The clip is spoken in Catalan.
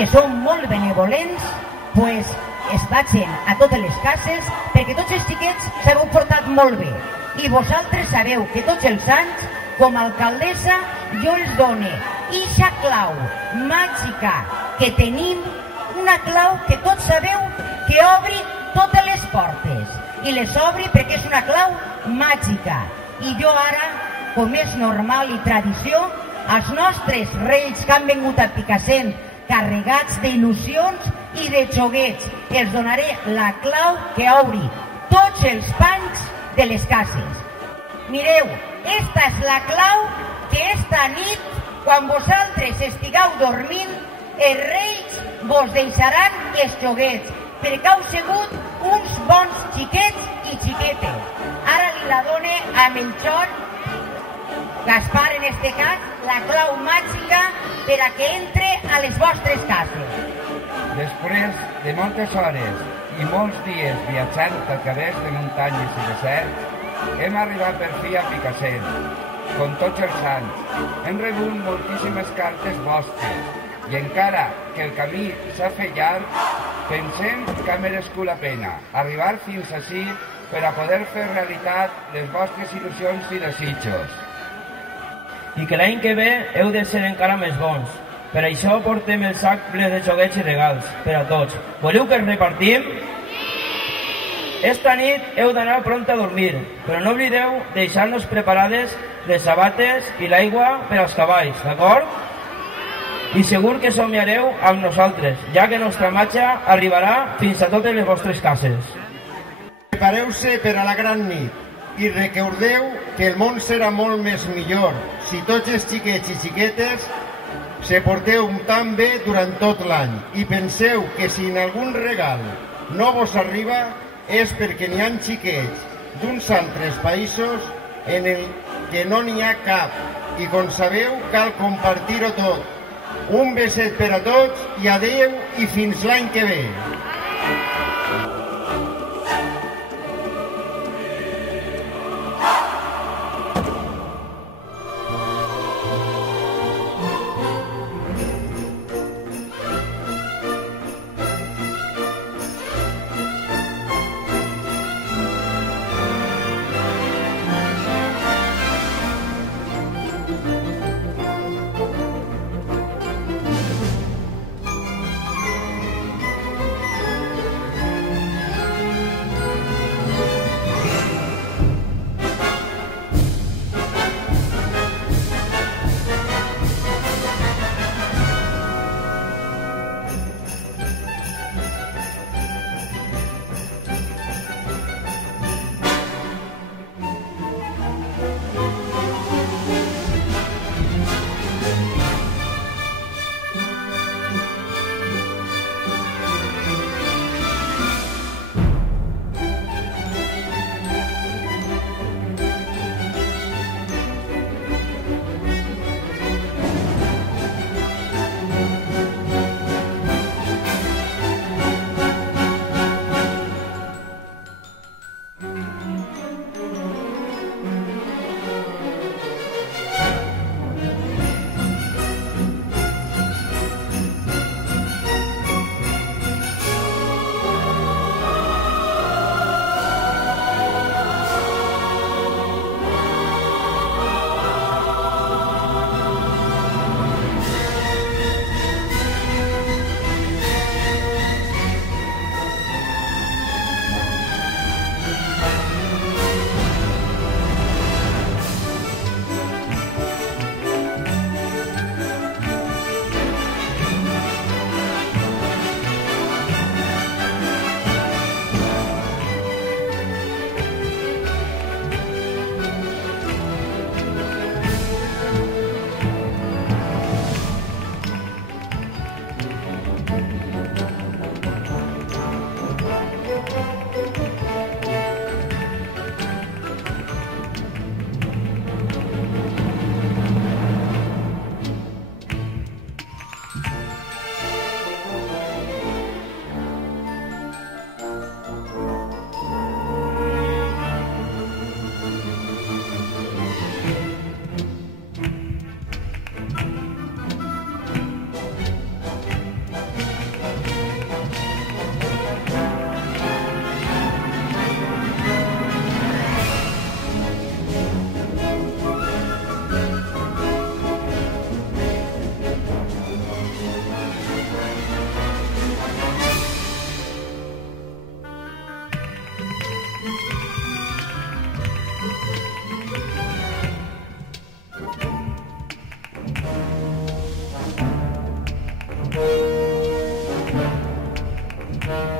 que són molt benevolents, pues es vagin a totes les cases, perquè tots els xiquets s'heu portat molt bé. I vosaltres sabeu que tots els anys, com a alcaldessa, jo els done ixa clau màgica que tenim, una clau que tots sabeu que obri totes les portes. I les obri perquè és una clau màgica. I jo ara, com és normal i tradició, als nostres reis que han vingut a Picassent carregats d'il·lusions i de joguets, els donaré la clau que obri tots els panys de les cases. Mireu, esta és la clau que esta nit, quan vosaltres estigueu dormint, els reis vos deixaran els joguets, perquè heu sigut uns bons xiquets i xiquetes. Ara li la done a Melchor, Gaspar en este cas, la clau màgica per a que entre a les vostres cases. Després de moltes hores i molts dies viatjant per carrers de muntanyes i deserts, hem arribat per fi a Picassent, com tots els anys. Hem rebut moltíssimes cartes vostres i encara que el camí s'ha fet llarg, pensem que ha merescut la pena arribar fins ací per a poder fer realitat les vostres il·lusions i desitjos. I que l'any que ve heu de ser encara més bons. Per això portem el sac ple de joguets i regals per a tots. Voleu que els repartim? Esta nit heu d'anar pront a dormir, però no oblideu deixar-nos preparades les sabates i l'aigua per als cavalls, d'acord? I segur que somiareu amb nosaltres, ja que nostra matxa arribarà fins a totes les vostres cases. Prepareu-se per a la gran nit i recordeu que el món serà molt més millor si tots els xiquets i xiquetes se porteu tan bé durant tot l'any. I penseu que si en algun regal no vos arriba és perquè n'hi ha xiquets d'uns altres països en el que no n'hi ha cap. I com sabeu, cal compartir-ho tot. Un beset per a tots i adeu i fins l'any que ve. Thank you.